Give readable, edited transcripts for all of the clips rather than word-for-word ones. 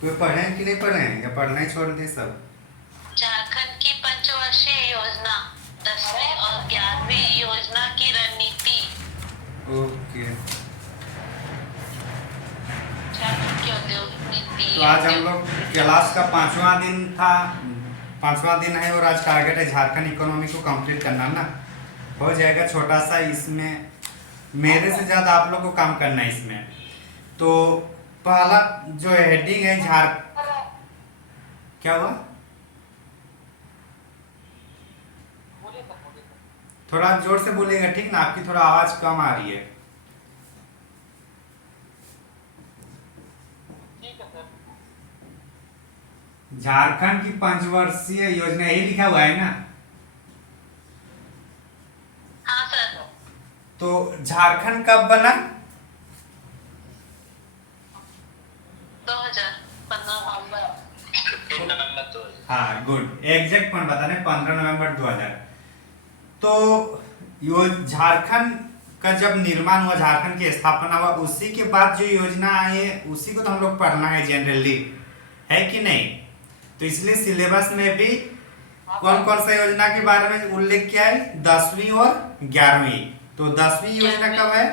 कोई पढ़े हैं कि नहीं पढ़े हैं या पढ़ना ही छोड़ दिए सब? झारखंड की पंचवर्षीय योजना 10वीं और 11वीं योजना की रणनीति। ओके। झारखंड की औद्योगिक नीति। तो आज हम लोग क्लास का 5वां दिन था, 5वां दिन है और आज टारगेट है झारखंड इकोनॉमी को कंप्लीट करना ना। हो जाएगा छोटा सा, इसमें मेरे से ज़्यादा आप लोग को काम करना है इसमें। तो पहला जो हेडिंग है क्या हुआ? थोड़ा जोर से बोलिएगा ठीक ना, आपकी थोड़ा आवाज कम आ रही है। झारखंड की पंचवर्षीय योजना यही लिखा हुआ है ना? हाँ सर। तो झारखंड कब बना? 2015 हाँ गुड, एग्जैक्ट पॉइंट बताने 15 नवंबर 2000। तो यो झारखंड का जब निर्माण हुआ, झारखंड की स्थापना हुआ, उसी के बाद जो योजना आई है उसी को तो हम लोग पढ़ना है जनरली, है कि नहीं? तो इसलिए सिलेबस में भी कौन कौन सा योजना के बारे में उल्लेख किया है? 10वीं और 11वीं। तो 10वीं योजना कब है?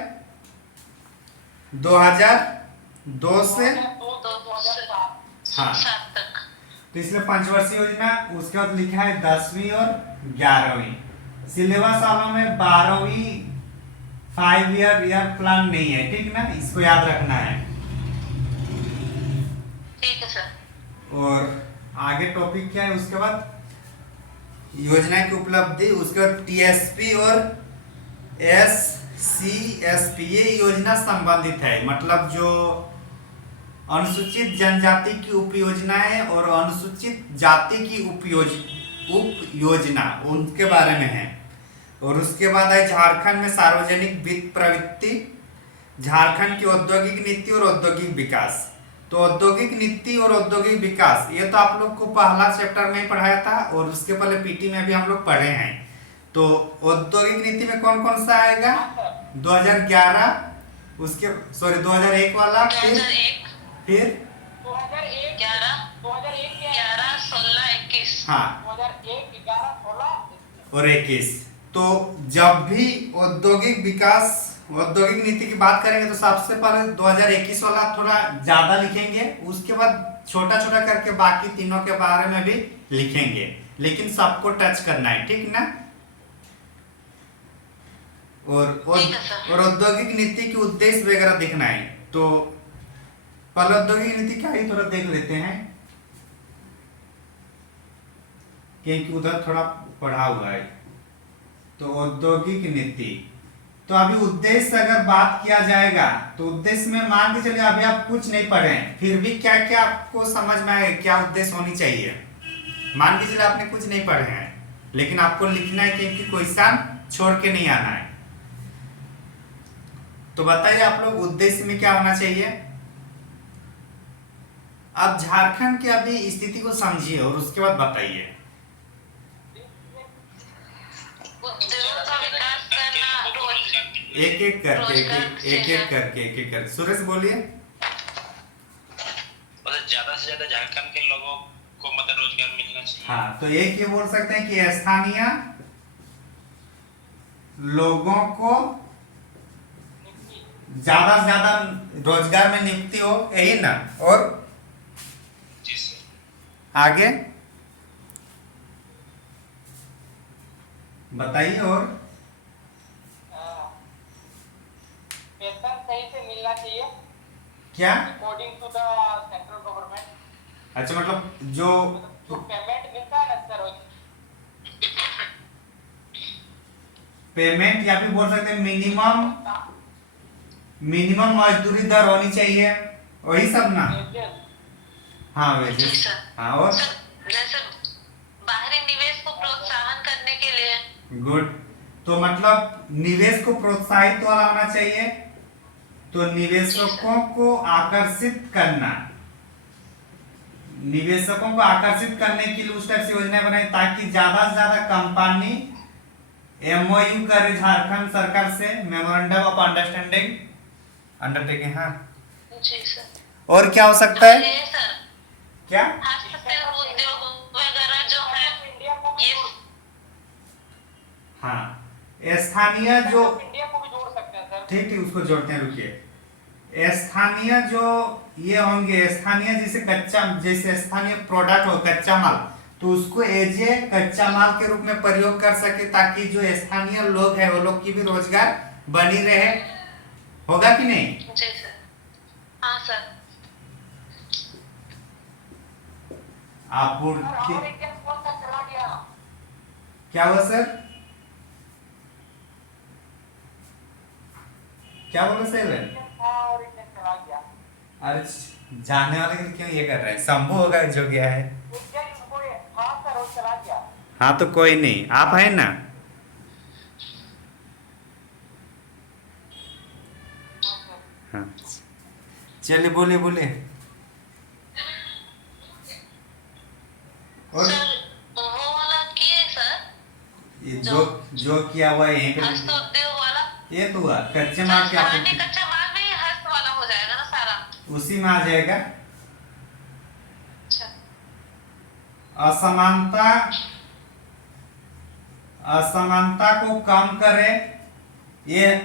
2002 से हाँ, तो इसलिए पंचवर्षीय योजना। उसके बाद लिखा है 10वीं और 11वीं। सिलेबस वालों में 12वीं 5 ईयर प्लान नहीं है, ठीक ना? इसको याद रखना है। ठीक है सर। और आगे टॉपिक क्या है? उसके बाद योजना की उपलब्धि, उसके बाद टीएसपी और एससीएसपी, ये योजना संबंधित है, मतलब जो अनुसूचित जनजाति की उप योजनाएं और अनुसूचित जाति की उप योजना उनके बारे में है। और उसके बाद है झारखंड में सार्वजनिक वित्त प्रवृत्ति, झारखंड की औद्योगिक नीति और औद्योगिक विकास। तो औद्योगिक नीति और औद्योगिक विकास ये तो आप लोग को पहला चैप्टर में ही पढ़ाया था और उसके पहले पीटी में भी हम लोग पढ़े हैं। तो औद्योगिक नीति में कौन कौन सा आएगा? 2011, उसके 2001 वाला, फिर 2001, 11, 16, 21। हाँ 2001, 11, 16 और 21। तो जब भी औद्योगिक विकास, औद्योगिक नीति की बात करेंगे तो सबसे पहले 2021 वाला थोड़ा ज्यादा लिखेंगे, उसके बाद छोटा छोटा करके बाकी तीनों के बारे में भी लिखेंगे, लेकिन सबको टच करना है, ठीक ना? और औद्योगिक नीति की उद्देश्य वगैरह देखना है। तो पहले औद्योगिक नीति क्या है थोड़ा देख लेते हैं, क्योंकि उधर थोड़ा पढ़ा हुआ है। तो औद्योगिक नीति, तो अभी उद्देश्य अगर बात किया जाएगा तो उद्देश्य में मान के चलिए अभी आप कुछ नहीं पढ़े हैं, फिर भी क्या क्या आपको समझ में आएगा क्या उद्देश्य होनी चाहिए? मान के चलिए आपने कुछ नहीं पढ़े हैं, लेकिन आपको लिखना है क्योंकि क्वेश्चन छोड़ के नहीं आना है। तो बताइए आप लोग उद्देश्य में क्या होना चाहिए? अब झारखंड की अभी स्थिति को समझिए और उसके बाद बताइए। उद्योगों का विकास करना, एक एक करके सुरेश बोलिए। मतलब ज्यादा से ज्यादा झारखंड के लोगों को मतलब रोजगार मिलना चाहिए। हाँ, तो एक ये बोल सकते हैं कि स्थानीय लोगों को ज्यादा से ज्यादा रोजगार में नियुक्ति हो, यही ना? और जी सर। आगे बताइए। और वेतन सही से मिलना चाहिए क्या? According to the central government. अच्छा, मतलब जो पेमेंट मिलता है ना सर, पेमेंट या फिर बोल सकते हैं मिनिमम मजदूरी दर होनी चाहिए, वही सब ना? हाँ वेजेस। हाँ, और जैसे बाहरी निवेश को प्रोत्साहन करने के लिए। गुड, तो मतलब निवेश को प्रोत्साहित वाला होना चाहिए। तो निवेशकों को आकर्षित करना, निवेशकों को आकर्षित करने के लिए उस टाइप से योजनाएं बनाई ताकि ज्यादा से ज्यादा कंपनी एमओयू करे झारखंड सरकार से, मेमोरेंडम ऑफ अंडरटेकिंग। हाँ जी सर। और क्या हो सकता है? ये सर क्या? हस्तशिल्प उद्योग वगैरह जो है इंडिया को भी ये हाँ, स्थानीय जो इंडिया को भी जोड़ सकते हैं सर। ठीक ठीक उसको जोड़ते हैं, रुकिए। स्थानीय जो ये होंगे, स्थानीय जैसे कच्चा, जैसे स्थानीय प्रोडक्ट हो कच्चा माल, तो उसको एज ए कच्चा माल के रूप में प्रयोग कर सके, ताकि जो स्थानीय लोग हैं वो लोग की भी रोजगार बनी रहे। होगा कि नहीं? जी सर। हाँ सर। आपूर्ति। और एक गैस कौन सा चला गया? क्या हुआ सर? क्या बोले सर? और एक गैस चला गया। अरे जाने वाले के लिए क्यों ये कर रहे हैं? शंभू होगा जो गया है। हाँ सर, वो चला गया। हाँ तो कोई नहीं, आप है ना? हाँ चलिए, बोले बोले। और सर वो वाला किए सर, ये जो किया हुआ है यहीं हस्त पे, उद्योग वाला। ये तो हुआ कच्चे माल की खाने आपूर्ति, कच्चा माल में ही हस्त वाला हो जाएगा ना सारा? उसी में आ जाएगा। अच्छा। असमानता, असमानता को कम करे, ये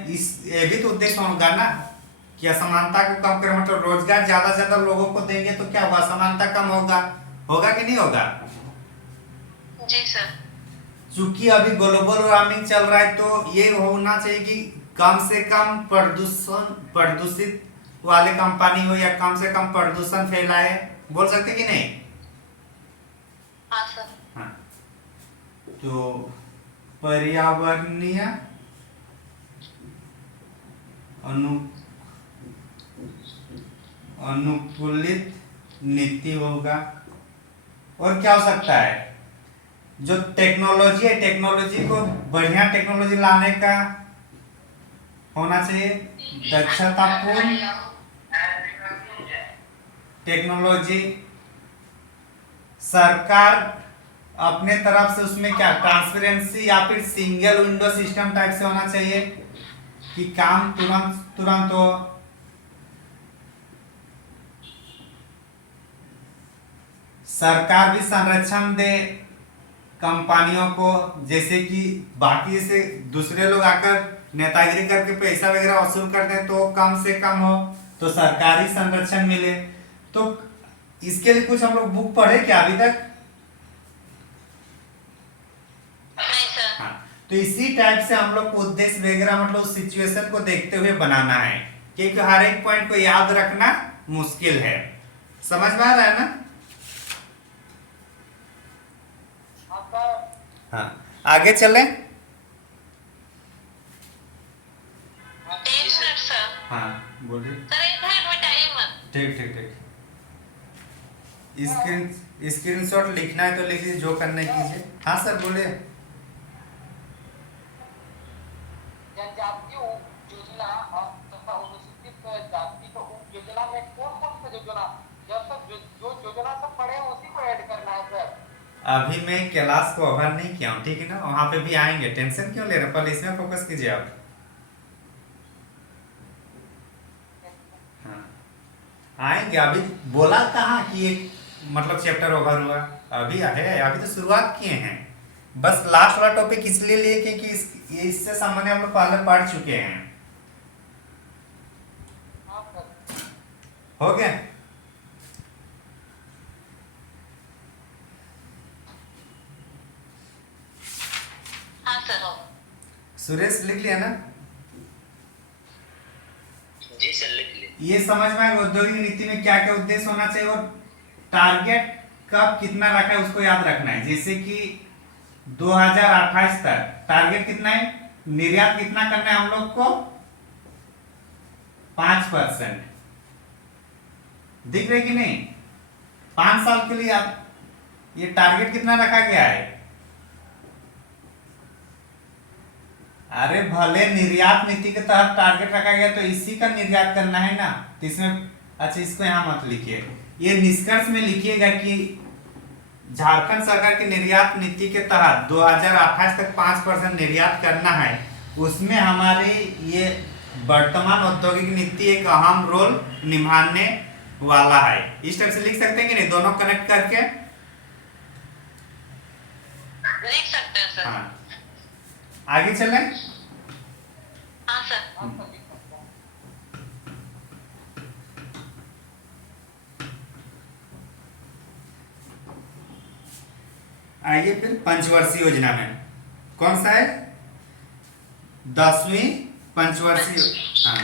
भी तो उद्देश्य होगा ना, कि असमानता को कम करे, मतलब रोजगार ज्यादा से ज्यादा लोगों को देंगे तो क्या होगा? असमानता कम होगा। होगा कि नहीं होगा? जी सर। चूंकि अभी ग्लोबल वार्मिंग चल रहा है, तो ये होना चाहिए कि कम से कम प्रदूषित वाले कंपनी हो, या कम से कम प्रदूषण फैलाए। बोल सकते कि नहीं? हाँ सर। हाँ, तो पर्यावरणीय अनुकूलित नीति होगा। और क्या हो सकता है? जो टेक्नोलॉजी है, टेक्नोलॉजी को बढ़िया टेक्नोलॉजी लाने का होना चाहिए, दक्षतापूर्ण टेक्नोलॉजी। सरकार अपने तरफ से उसमें क्या ट्रांसपेरेंसी या फिर सिंगल विंडो सिस्टम टाइप से होना चाहिए, कि काम तुरंत तुरंत हो। सरकार भी संरक्षण दे कंपनियों को, जैसे कि बाकी से दूसरे लोग आकर नेतागिरी करके पैसा वगैरह वसूल करते हैं, तो कम से कम हो, तो सरकारी संरक्षण मिले। तो इसके लिए कुछ हम लोग बुक पढ़े क्या अभी तक? नहीं सर। हाँ, तो इसी टाइप से हम लोग को उद्देश्य वगैरह, मतलब उस सिचुएशन को देखते हुए बनाना है, क्योंकि हर एक पॉइंट को याद रखना मुश्किल है। समझ में आ रहा है ना? हाँ सर। हाँ, आगे चलें। एक मिनट सर। हाँ बोलिए। सर 1 मिनट मिटाइए मत। ठीक ठीक ठीक। स्क्रीनशॉट लिखना है तो लिखिए, जो करना है कीजिए। हाँ सर बोलिए। जनजातीय उप योजना तथा अनुसूचित जाति को उप योजना में कौन कौन सा योजना, जब तक जो योजना सब पढ़े हैं उसी को ऐड करना है सर। अभी मैं क्लास को ओवर नहीं किया हूँ, ठीक है ना? वहां पे भी आएंगे, टेंशन क्यों ले रहे हैं? पहले इसमें फोकस कीजिए आप। हाँ आएंगे, अभी बोला कहाँ कि एक मतलब चैप्टर ओवर हुआ? अभी है, अभी तो शुरुआत किए हैं। बस लास्ट वाला टॉपिक इसलिए लिए क्योंकि इससे सामान्य हम लोग पहले पढ़ चुके हैं। हाँ सर। हो गया? हाँ सर हो। सुरेश लिख लिया ना? जी सर लिख लिए। ये समझ में आएगा औद्योगिक नीति में क्या क्या उद्देश्य होना चाहिए, और टारगेट कब कितना रखा है उसको याद रखना है। जैसे कि 2028 तक टारगेट कितना है, निर्यात कितना करना है हम लोग को? 5%। दिख रहे कि नहीं? 5 साल के लिए आप ये टारगेट कितना रखा गया है? अरे भले निर्यात नीति के तहत टारगेट रखा गया, तो इसी का निर्यात करना है ना, तो इसमें अच्छा इसको यहां मत लिखिए, ये निष्कर्ष में लिखिएगा कि झारखंड सरकार की निर्यात नीति के तहत 2028 तक 5% निर्यात करना है। उसमें हमारे ये वर्तमान औद्योगिक नीति एक अहम रोल निभाने वाला है। इस टाइप से लिख सकते हैं कि नहीं, दोनों कनेक्ट करके। लिख सकते हैं सर। हाँ, आगे चलें। हाँ सर। हाँ सर लिख सकते हैं। आइए फिर पंचवर्षीय योजना में कौन सा है, 10वीं पंचवर्षीय। हाँ,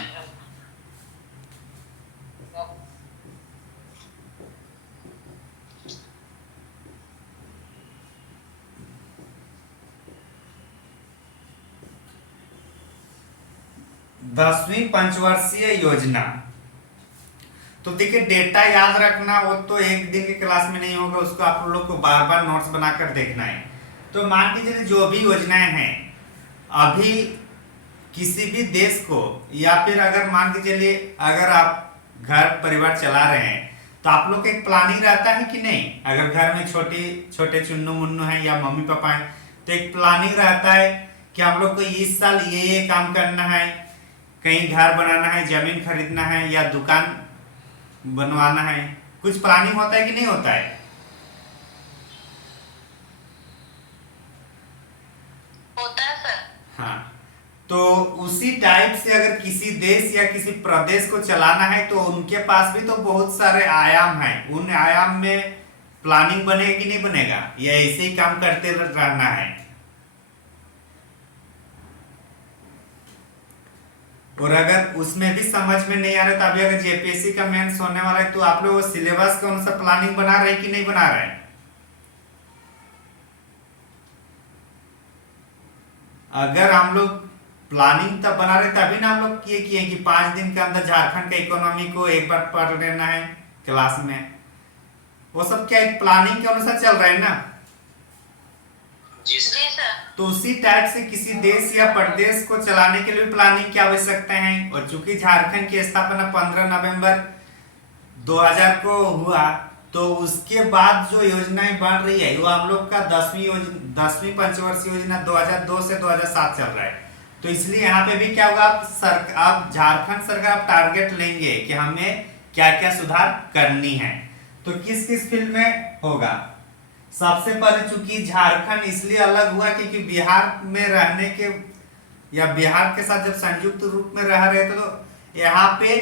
दसवीं पंचवर्षीय योजना। तो देखिए, डेटा याद रखना वो तो एक दिन के क्लास में नहीं होगा, उसको आप लोग को बार बार नोट्स बनाकर देखना है। तो मान लीजिए जो भी योजनाएं हैं अभी किसी भी देश को, या फिर अगर मान के चलिए अगर आप घर परिवार चला रहे हैं तो आप लोग का एक प्लानिंग रहता है कि नहीं। अगर घर में छोटे छोटे चुन्नू मुन्नू हैं या मम्मी पापा हैं तो एक प्लानिंग रहता है कि हम लोग को इस साल ये काम करना है, कहीं घर बनाना है, जमीन खरीदना है या दुकान बनवाना है। कुछ प्लानिंग होता है कि नहीं होता है। होता है सर। हाँ, तो उसी टाइप से अगर किसी देश या किसी प्रदेश को चलाना है तो उनके पास भी तो बहुत सारे आयाम हैं। उन आयाम में प्लानिंग बनेगा कि नहीं बनेगा, या ऐसे ही काम करते रहना है। और अगर उसमें भी समझ में नहीं आ रहा तो अभी अगर जेपीएससी का मेंस होने वाला है तो आप लोग सिलेबस के अनुसार प्लानिंग बना रहे हैं कि नहीं बना रहे हैं। अगर हम लोग प्लानिंग तब बना रहे तभी ना हम लोग ये किए कि 5 दिन के अंदर झारखंड का इकोनॉमी को एक बार पढ़ लेना है क्लास में। वो सब क्या एक प्लानिंग के अनुसार चल रहा है ना। जी सर। जी सर। तो उसी टाइप से किसी देश या प्रदेश को चलाने के लिए प्लानिंग की आवश्यकता है। और चूंकि झारखंड की स्थापना 15 नवंबर 2000 को हुआ, तो उसके बाद जो योजनाएं बन रही है वो हम लोग का 10वीं पंचवर्षीय योजना 2002 से 2007 चल रहा है। तो इसलिए यहाँ पे भी क्या होगा, आप झारखंड सरकार टारगेट लेंगे कि हमें क्या क्या सुधार करनी है। तो किस किस फील्ड में होगा। सबसे पहले चूंकि झारखंड इसलिए अलग हुआ क्योंकि बिहार में रहने के या बिहार के साथ जब संयुक्त रूप में रह रहे थे तो यहाँ पे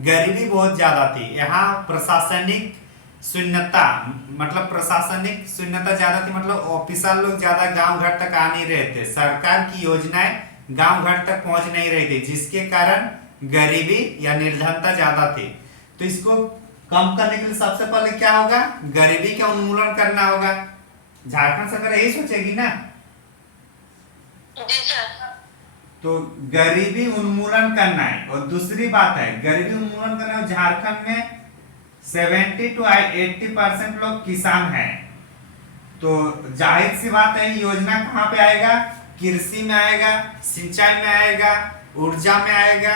गरीबी बहुत ज्यादा थी। यहाँ प्रशासनिक शून्यता ज्यादा थी। मतलब ऑफिसर लोग ज्यादा गांव घर तक आ नहीं रहे थे, सरकार की योजनाएं गांव घर तक पहुंच नहीं रही थी, जिसके कारण गरीबी या निर्धनता ज्यादा थी। तो इसको कम करने के लिए सबसे पहले क्या होगा, गरीबी का उन्मूलन करना होगा। झारखंड सरकार यही सोचेगी ना। जी सर। तो गरीबी उन्मूलन करना है। और दूसरी बात है, गरीबी उन्मूलन करना है। झारखंड में 70 to 80% लोग किसान हैं। तो जाहिर सी बात है योजना कहाँ पे आएगा, कृषि में आएगा, सिंचाई में आएगा, ऊर्जा में आएगा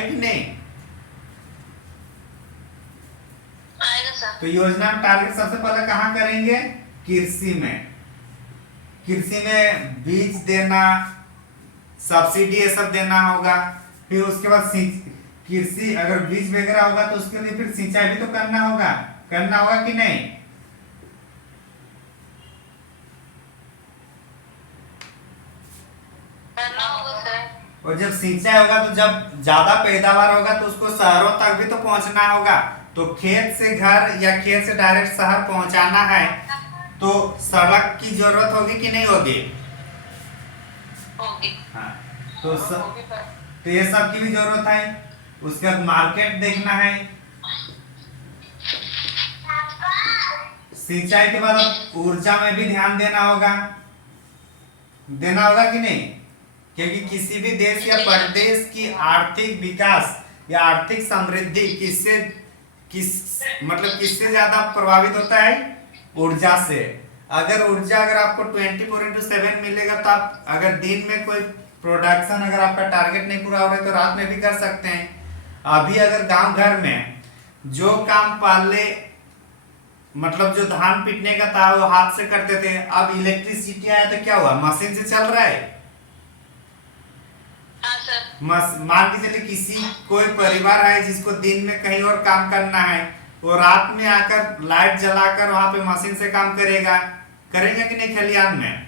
कि नहीं। आएगा सर। तो योजना में टारगेट सबसे पहले कहाँ करेंगे, कृषि में। कृषि में बीज देना, सब्सिडी ये सब देना होगा। फिर उसके बाद कृषि अगर बीज वगैरह होगा तो उसके लिए फिर सिंचाई भी तो करना होगा कि नहीं। करना होगा सर। और जब सिंचाई होगा तो जब ज्यादा पैदावार होगा तो उसको शहरों तक भी तो पहुंचना होगा। तो खेत से घर या खेत से डायरेक्ट शहर पहुंचाना है तो सड़क की जरूरत होगी कि नहीं होगी। होगी। हाँ, तो होगी सर। तो ये सब की भी जरूरत है। उसके बाद मार्केट देखना है। सिंचाई के बाद अब ऊर्जा में भी ध्यान देना होगा कि नहीं। क्योंकि किसी भी देश या प्रदेश की आर्थिक विकास या आर्थिक समृद्धि किससे ज्यादा प्रभावित होता है, ऊर्जा से। अगर आपको 24/7 मिलेगा तो आप अगर दिन में कोई प्रोडक्शन अगर आपका टारगेट नहीं पूरा हो रहा है तो रात में भी कर सकते हैं। अभी अगर गांव घर में जो काम पहले मतलब जो धान पीटने का था वो हाथ से करते थे, अब इलेक्ट्रिसिटी आया तो क्या हुआ, मशीन से चल रहा है। हाँ सर। मान के चलिए किसी कोई परिवार है जिसको दिन में कहीं और काम करना है वो रात में आकर लाइट जलाकर वहां पे मशीन से काम करेगा कि नहीं खलिहान में।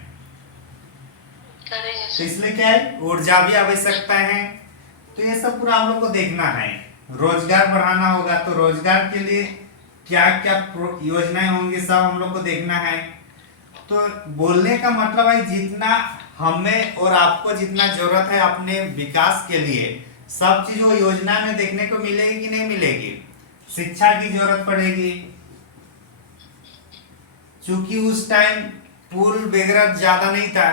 करेंगे तो सर। इसलिए क्या है, ऊर्जा भी आवश्यकता है। तो ये सब पूरा हम लोग को देखना है। रोजगार बढ़ाना होगा तो रोजगार के लिए क्या क्या योजनाएं होंगी सब हम लोग को देखना है। तो बोलने का मतलब है जितना हमें और आपको जितना जरूरत है अपने विकास के लिए सब चीज वो योजना में देखने को मिलेगी कि नहीं मिलेगी। शिक्षा की जरूरत पड़ेगी, क्योंकि उस टाइम पुल वगैरह ज्यादा नहीं था,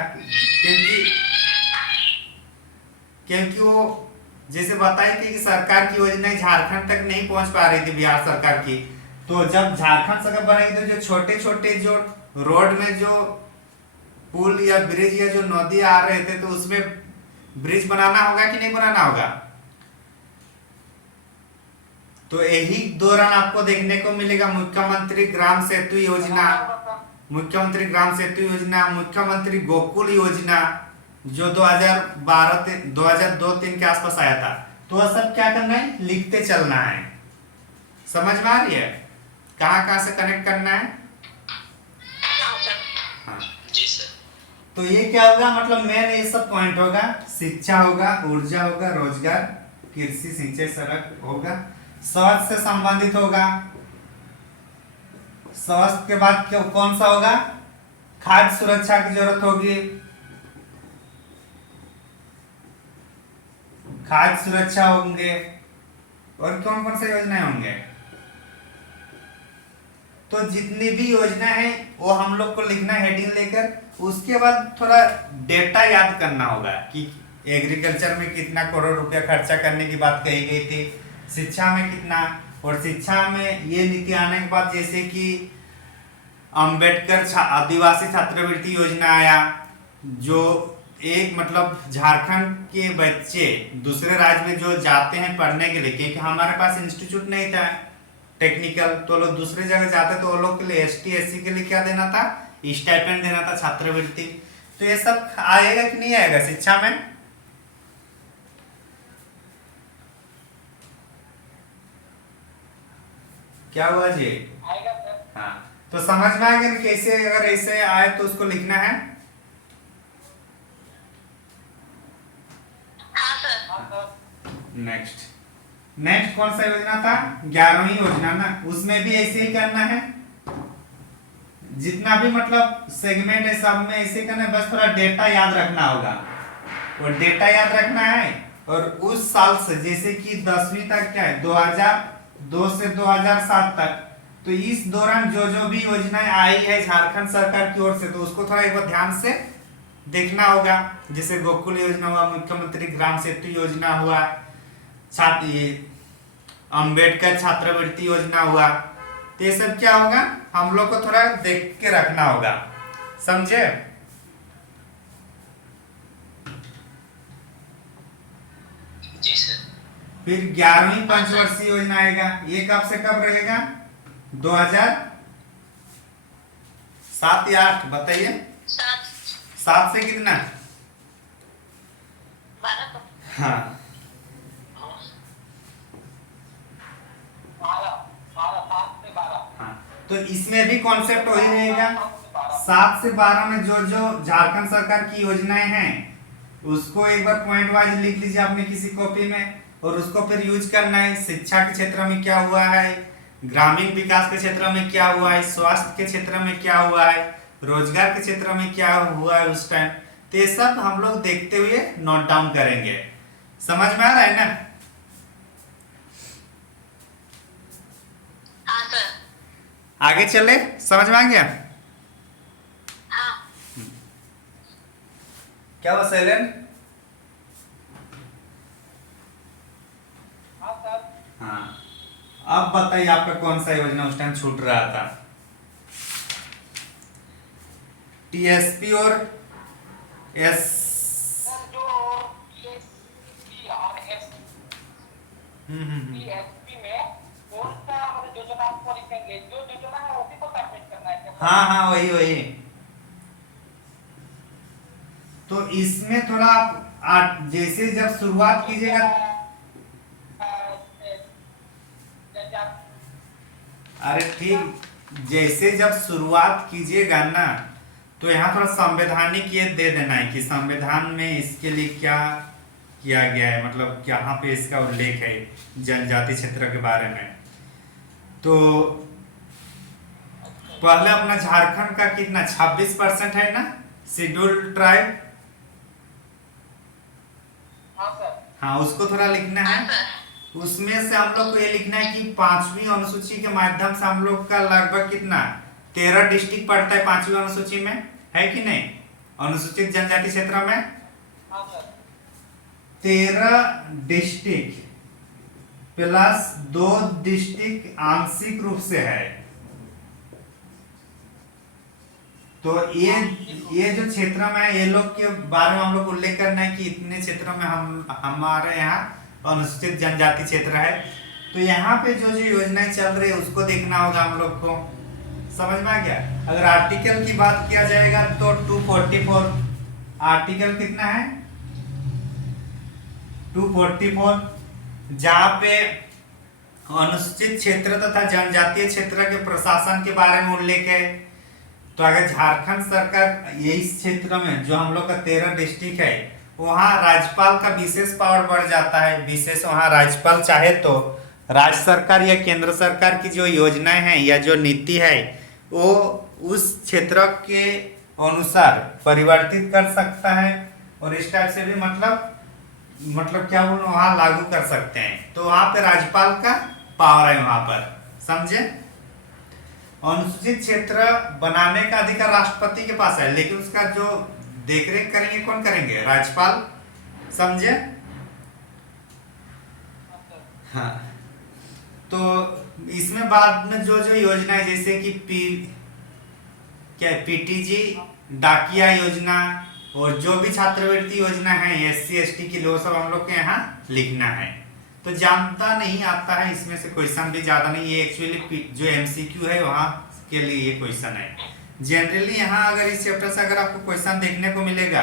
क्योंकि वो जैसे बताई थी कि सरकार की योजनाएं झारखंड तक नहीं पहुंच पा रही थी, बिहार सरकार की। तो जब झारखंड सरकार बनेगी तो जो छोटे छोटे जो रोड में जो पुल या ब्रिज या जो नदी आ रहे थे तो उसमें ब्रिज बनाना होगा कि नहीं बनाना होगा। तो यही दौरान आपको देखने को मिलेगा मुख्यमंत्री ग्राम सेतु योजना, मुख्यमंत्री ग्राम सेतु योजना, मुख्यमंत्री गोकुल योजना जो 2002-3 के आसपास आया था। तो वह सब क्या करना है, लिखते चलना है। समझ में आ रही है कहाँ कहाँ से कनेक्ट करना है। हाँ सर। हाँ। जी सर। तो ये क्या होगा, मतलब मेन ये सब पॉइंट होगा। शिक्षा होगा, ऊर्जा होगा, रोजगार, कृषि, सिंचाई, सड़क होगा, स्वास्थ्य से संबंधित होगा। स्वास्थ्य के बाद क्या कौन सा होगा, खाद्य सुरक्षा की जरूरत होगी, खाद्य सुरक्षा होंगे, और कौन कौन से योजनाएं होंगे। तो जितनी भी योजना है वो हम लोग को लिखना है हेडिंग लेकर। उसके बाद थोड़ा डेटा याद करना होगा कि एग्रीकल्चर में कितना करोड़ रुपया खर्चा करने की बात कही गई थी, शिक्षा में कितना, और शिक्षा में ये नीति आने के बाद जैसे कि अंबेडकर आदिवासी छात्रवृत्ति योजना आया, जो एक मतलब झारखंड के बच्चे दूसरे राज्य में जो जाते हैं पढ़ने के लिए, क्योंकि हमारे पास इंस्टीट्यूट नहीं था टेक्निकल, तो लोग दूसरे जगह जाते तो वो लोग के लिए ST SC के लिए क्या देना था, स्टाइपेंड देना था, छात्रवृत्ति। तो ये सब आएगा कि नहीं आएगा शिक्षा में। क्या हुआ जी, आएगा सर। हाँ। तो समझ में आ गया कैसे, अगर ऐसे आए तो उसको लिखना है। हाँ सर। हाँ सर। नेक्स्ट कौन सा योजना था, 11वीं योजना ना, उसमें भी ऐसे ही करना है। जितना भी मतलब सेगमेंट है सब में ऐसे करना है, बस थोड़ा डेटा याद रखना होगा। और डेटा याद रखना है, और उस साल से जैसे कि 10वीं तक क्या है, 2002 से 2007 तक, तो इस दौरान जो जो भी योजनाएं आई है झारखंड सरकार की ओर से, तो उसको थोड़ा एक बार ध्यान से देखना होगा। जैसे गोकुल योजना हुआ, मुख्यमंत्री ग्राम सेतु योजना हुआ, अंबेडकर छात्रवृत्ति योजना हुआ। तो ये सब क्या होगा, हम लोग को थोड़ा देख के रखना होगा, समझे। जी सर। फिर 11वीं पंचवर्षीय योजना आएगा, ये कब से कब रहेगा, 2007 या 8 बताइए। 7 से कितना, 12 को। हाँ 7 से 12। हाँ। तो इसमें भी कॉन्सेप्ट वही रहेगा। 7 से 12 में जो जो झारखंड सरकार की योजनाएं हैं उसको एक बार पॉइंट वाइज लिख लीजिए अपने किसी कॉपी में, और उसको फिर यूज करना है। शिक्षा के क्षेत्र में क्या हुआ है, ग्रामीण विकास के क्षेत्र में क्या हुआ है, स्वास्थ्य के क्षेत्र में क्या हुआ है, रोजगार के क्षेत्र में क्या हुआ है उस टाइम। तो ये सब हम लोग देखते हुए नोट डाउन करेंगे। समझ में आ रहा है ना। हाँ सर। आगे चले, समझ में आ गया। हाँ। क्या हुआ शैलेन। हाँ सर। हाँ, अब बताइए आपका कौन सा योजना उस टाइम छूट रहा था। TSP और सर जो TSP में कौन सा मतलब योजना आपको लिखेंगे, जो योजना है उसी को सबमिट करना है क्या? हाँ वही। तो इसमें थोड़ा आप जैसे जब शुरुआत कीजिएगा, अरे ठीक, जैसे जब शुरुआत कीजिएगा ना, तो यहाँ थोड़ा संवैधानिक ये दे देना है कि संविधान में इसके लिए क्या किया गया है, मतलब यहाँ पे इसका उल्लेख है जनजाति क्षेत्र के बारे में। तो पहले अपना झारखंड का कितना 26% है ना शेड्यूल्ड ट्राइब। हाँ सर। हाँ, उसको थोड़ा लिखना है। उसमें से हम लोग को ये लिखना है कि 5वीं अनुसूची के माध्यम से हम लोग का लगभग कितना 13 डिस्ट्रिक्ट पड़ता है 5वीं अनुसूची में, है कि नहीं, अनुसूचित जनजाति क्षेत्र में। हाँ सर। 13 डिस्ट्रिक्ट प्लस 2 डिस्ट्रिक्ट आंशिक रूप से है। तो ये जो क्षेत्र में है, ये लोग के बारे में हम लोग उल्लेख करना है कि इतने क्षेत्रों में हमारे यहाँ अनुसूचित जनजाति क्षेत्र है। तो यहाँ पे जो जो योजनाएं चल रही है उसको देखना होगा हम लोग को। समझ में आ गया। अगर आर्टिकल की बात किया जाएगा तो 244 आर्टिकल कितना है 244, जहाँ पे अनुसूचित क्षेत्र तथा जनजातीय क्षेत्र के प्रशासन के बारे में उल्लेख है। तो अगर झारखंड सरकार इस क्षेत्र में जो हम लोग का 13 डिस्ट्रिक्ट है, वहाँ राज्यपाल का विशेष पावर बढ़ जाता है। विशेष वहाँ राज्यपाल चाहे तो राज्य सरकार या केंद्र सरकार की जो योजनाएं हैं या जो नीति है वो उस क्षेत्र के अनुसार परिवर्तित कर सकता है, और इस टाइप से भी मतलब क्या बोलूं वहाँ लागू कर सकते हैं। तो वहाँ पे राज्यपाल का पावर है वहाँ पर, समझे। अनुसूचित क्षेत्र बनाने का अधिकार राष्ट्रपति के पास है, लेकिन उसका जो देखरेख करेंगे कौन करेंगे, राज्यपाल, समझे। हाँ, तो इसमें बाद में जो जो योजनाएं जैसे कि पीटीजी डाकिया योजना और जो भी छात्रवृत्ति योजना है SC ST की, लो सब हम लोग के यहाँ लिखना है। तो जानता नहीं आता है, इसमें से क्वेश्चन भी ज्यादा नहीं, ये एक्चुअली जो MCQ है वहाँ के लिए ये क्वेश्चन है। जनरली यहाँ अगर इस चैप्टर से अगर आपको क्वेश्चन देखने को मिलेगा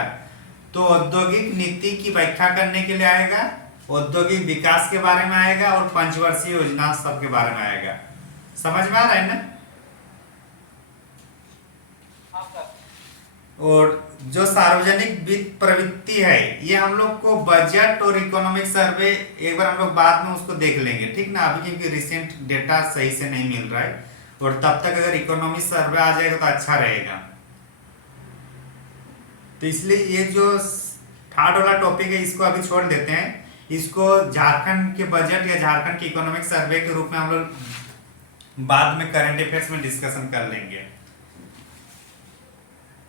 तो औद्योगिक नीति की व्याख्या करने के लिए आएगा, औद्योगिक विकास के बारे में आएगा, और पंचवर्षीय योजना सब के बारे में आएगा। समझ में आ रहा है ना। और जो सार्वजनिक वित्त प्रवृत्ति है ये हम लोग को बजट और इकोनॉमिक सर्वे एक बार हम लोग बाद में उसको देख लेंगे, ठीक ना। अभी क्योंकि रिसेंट डेटा सही से नहीं मिल रहा है, और तब तक अगर इकोनॉमिक सर्वे आ जाएगा तो अच्छा रहेगा। तो इसलिए ये जो थर्ड वाला टॉपिक है इसको अभी छोड़ देते हैं, इसको झारखंड के बजट या झारखंड के इकोनॉमिक सर्वे के रूप में हम लोग बाद में करंट अफेयर्स में डिस्कशन कर लेंगे,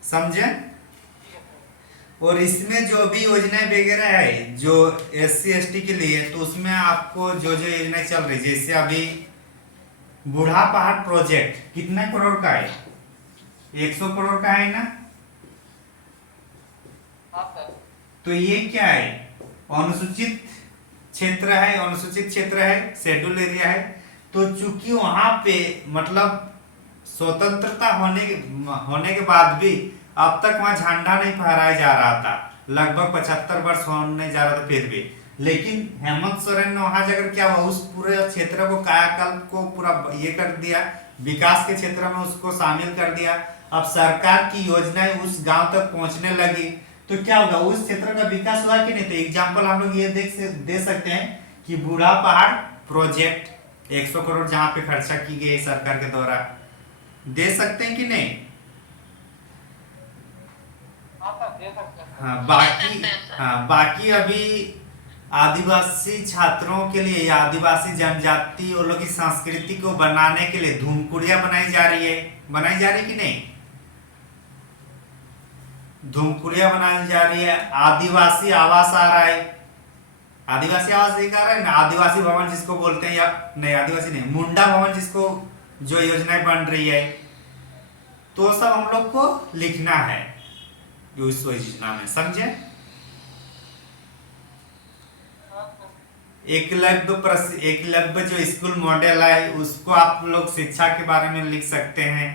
समझे। और इसमें जो भी योजनाएं वगैरह है जो SC ST के लिए, तो उसमें आपको जो जो योजनाएं चल रही, जैसे अभी बूढ़ा पहाड़ प्रोजेक्ट कितने करोड़ का है, 100 करोड़ का है ना। तो ये क्या है, अनुसूचित क्षेत्र है, अनुसूचित क्षेत्र है, शेड्यूल एरिया है। तो चूंकि वहां पे मतलब स्वतंत्रता होने के बाद भी अब तक वहां झंडा नहीं फहराया जा रहा था, लगभग 75 वर्ष होने जा रहा था फिर भी, लेकिन हेमंत सोरेन ने वहां जाकर क्या हुआ, उस पूरे क्षेत्र को कायाकल्प को पूरा ये कर दिया, विकास के क्षेत्र में उसको शामिल कर दिया। अब सरकार की योजनाएं उस गांव तक पहुंचने लगी, तो क्या होगा, उस क्षेत्र का विकास हुआ कि नहीं। तो एग्जाम्पल हम लोग ये दे सकते हैं कि बूढ़ा पहाड़ प्रोजेक्ट 100 करोड़ जहां पे खर्चा की गई सरकार के द्वारा, दे सकते हैं कि नहीं। बाकी अभी आदिवासी छात्रों के लिए या आदिवासी जनजाति और लोग की संस्कृति को बनाने के लिए धूमकुड़िया बनाई जा रही कि नहीं, धूमकुड़िया बनाई जा रही है। आदिवासी आवास आ रहा है, आदिवासी आवास एक आ रहा है ना, आदिवासी भवन जिसको बोलते हैं, या नहीं आदिवासी नहीं, मुंडा भवन जिसको, जो योजनाएं बन रही है, तो सब हम लोग को लिखना है उस योजना में, समझे। एकलव्य जो स्कूल मॉडल है उसको आप लोग शिक्षा के बारे में लिख सकते हैं।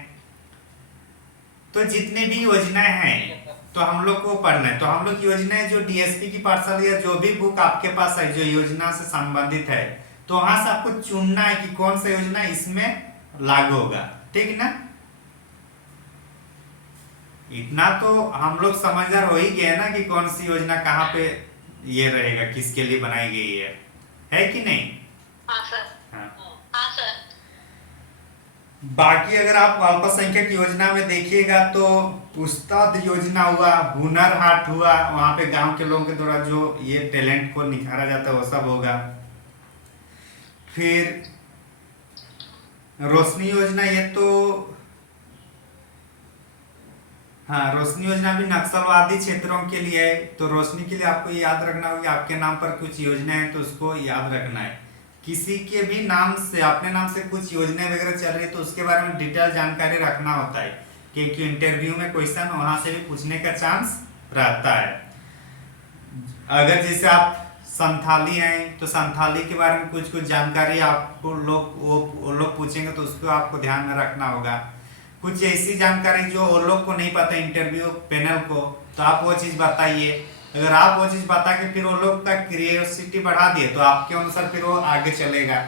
तो जितने भी योजनाएं हैं तो हम लोग को पढ़ना है। तो हम लोग की योजनाएं जो DSP की पाठशाला या जो भी बुक आपके पास है जो योजना से संबंधित है, तो वहां से आपको चुनना है कि कौन सा योजना इसमें लागू होगा, ठीक ना। इतना तो हम लोग समझदार हो ही गए ना कि कौन सी योजना कहाँ पे ये रहेगा, किसके लिए बनाई गई है कि नहीं। हाँ सर। हाँ। हाँ सर। बाकी अगर आप अल्पसंख्यक योजना में देखिएगा तो उस्ताद योजना हुआ, हुनर हाट हुआ, वहां पे गांव के लोगों के द्वारा जो ये टैलेंट को निखारा जाता है वो सब होगा। फिर रोशनी योजना, ये तो हाँ, रोशनी योजना भी नक्सलवादी क्षेत्रों के लिए है। तो रोशनी के लिए आपको याद रखना होगा, आपके नाम पर कुछ योजना है तो उसको याद रखना है। किसी के भी नाम से, अपने नाम से कुछ योजना वगैरह चल रही है तो उसके बारे में डिटेल जानकारी रखना होता है, क्योंकि इंटरव्यू में क्वेश्चन वहां से भी पूछने का चांस रहता है। अगर जैसे आप संथाली हैं तो संथाली के बारे में कुछ कुछ जानकारी आपको वो लोग पूछेंगे तो उसको आपको ध्यान में रखना होगा। कुछ ऐसी जानकारी जो वो लोग को नहीं पता इंटरव्यू पैनल को, तो आप वो चीज़ बताइए। अगर आप वो चीज़ बता के फिर वो लोग का क्रियोसिटी बढ़ा दिए तो आपके अनुसार फिर वो आगे चलेगा।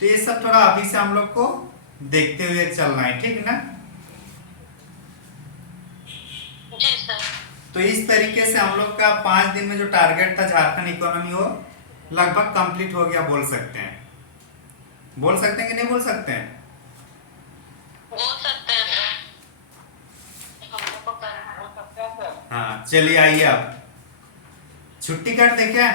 तो ये सब थोड़ा अभी से हम लोग को देखते हुए चलना है, ठीक ना। जी सर। तो इस तरीके से हम लोग का 5 दिन में जो टारगेट था झारखंड इकोनॉमी वो लगभग कंप्लीट हो गया, बोल सकते हैं। बोल सकते हैं कि नहीं बोल सकते हैं? बोल सकते हैं सर। हम लोग को करना है। बोल सकते हैं सर। हाँ, चलिए आइए अब छुट्टी कर दे क्या?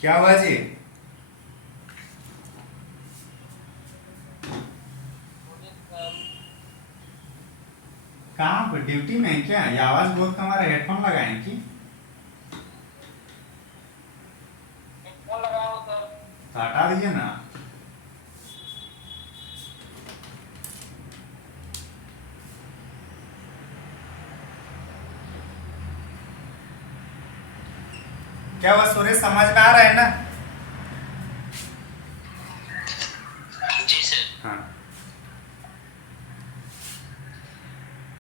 क्या हुआ जी? कहाँ पर ड्यूटी में है क्या? ये आवाज बहुत कम आ रहा है, हेडफोन लगाए कि? फोन लगाया हूँ सर। तो हटा दीजिए ना। क्या हुआ सुरेश, समझ में आ रहा है ना?